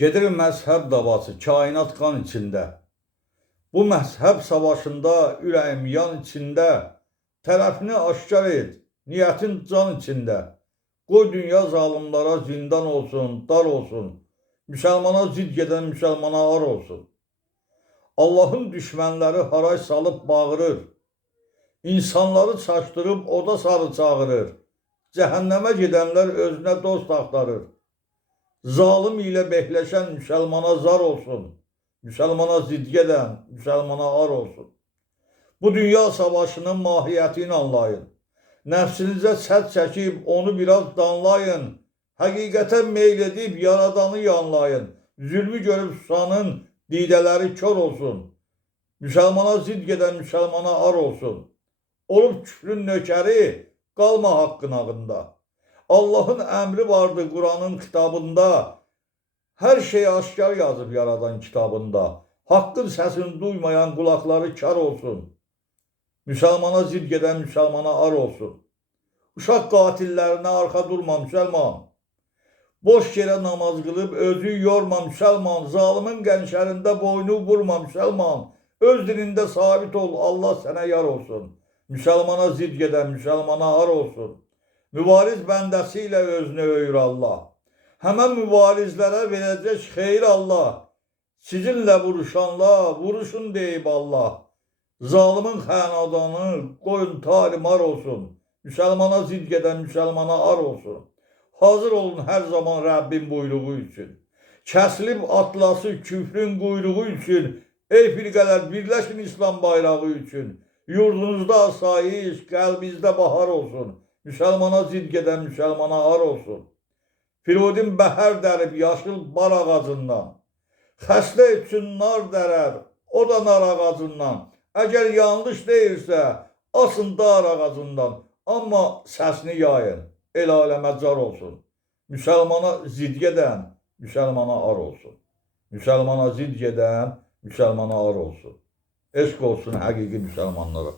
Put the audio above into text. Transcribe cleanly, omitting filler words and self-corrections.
Gedir məzhəb davası, kainat qan içində. Bu məzhəb savaşında ürəyim yan içində. Tərəfini aşkar et, niyyətin can içində. Qoy dünya zalimlara zindan olsun, dar olsun. Müsəlmana zid gedən müsəlmana ar olsun. Allahın düşmənləri haray salıb bağırır. İnsanları çaşdırıb oda sarı çağırır. Cəhənnəmə gedənlər özünə dost axtarır. Zalim ilə behləşən müsəlmana zar olsun. Müsəlmana zid gedən müsəlmana ar olsun. Bu dünya savaşının mahiyyətini anlayın. Nəfsinizə sədd çəkib onu biraz danlayın. Həqiqətə meyl edib yaradanı yanlayın. Zülmü görüb susanın didələri kör olsun. Müsəlmana zid gedən müsəlmana ar olsun. Olub küfrün nökəri, qalma haqqın ağında. Allah'ın əmri vardı Kur'an'ın kitabında. Her şey aşkar yazıb yaradan kitabında. Hakkın səsini duymayan kulakları kar olsun. Müsəlmana zid gedən müsəlmana ar olsun. Uşaq qatillərinə arxa durma müsəlman. Boş yerə namaz qılıb özü yorma müsəlman. Zalimin qənşərində boynu vurma müsəlman. Öz dilində sabit ol, Allah sənə yar olsun. Müsəlmana zid gedən müsəlmana ar olsun. Mübariz bəndəsi ilə özünü öyür Allah. Həmən mübarizlərə verəcək xeyir Allah. Sizinlə vuruşanlar, vuruşun deyib Allah. Zalimin xənadanı qoyun talimar olsun. Müsəlmana zid gedən müsəlmana ar olsun. Hazır olun hər zaman Rəbbin buyruğu üçün. Kəsilib atlası küfrün quyruğu üçün. Ey firqələr, birləşin İslam bayrağı üçün. Yurdunuzda asayiş, qəlbinizdə bahar olsun. Müsəlmana zid gedən müsəlmana ar olsun. Firodin bəhər dərib yaşıl bar ağacından. Xəstə üçün nar dərər, o da nar ağacından. Əgər yanlış deyirsə, asın dar ağacından. Amma səsini yayın, el aləmə car olsun. Müsəlmana zid gedən müsəlmana ar olsun. Müsəlmana zid gedən müsəlmana ar olsun. Eşq olsun həqiqi müsəlmanlara.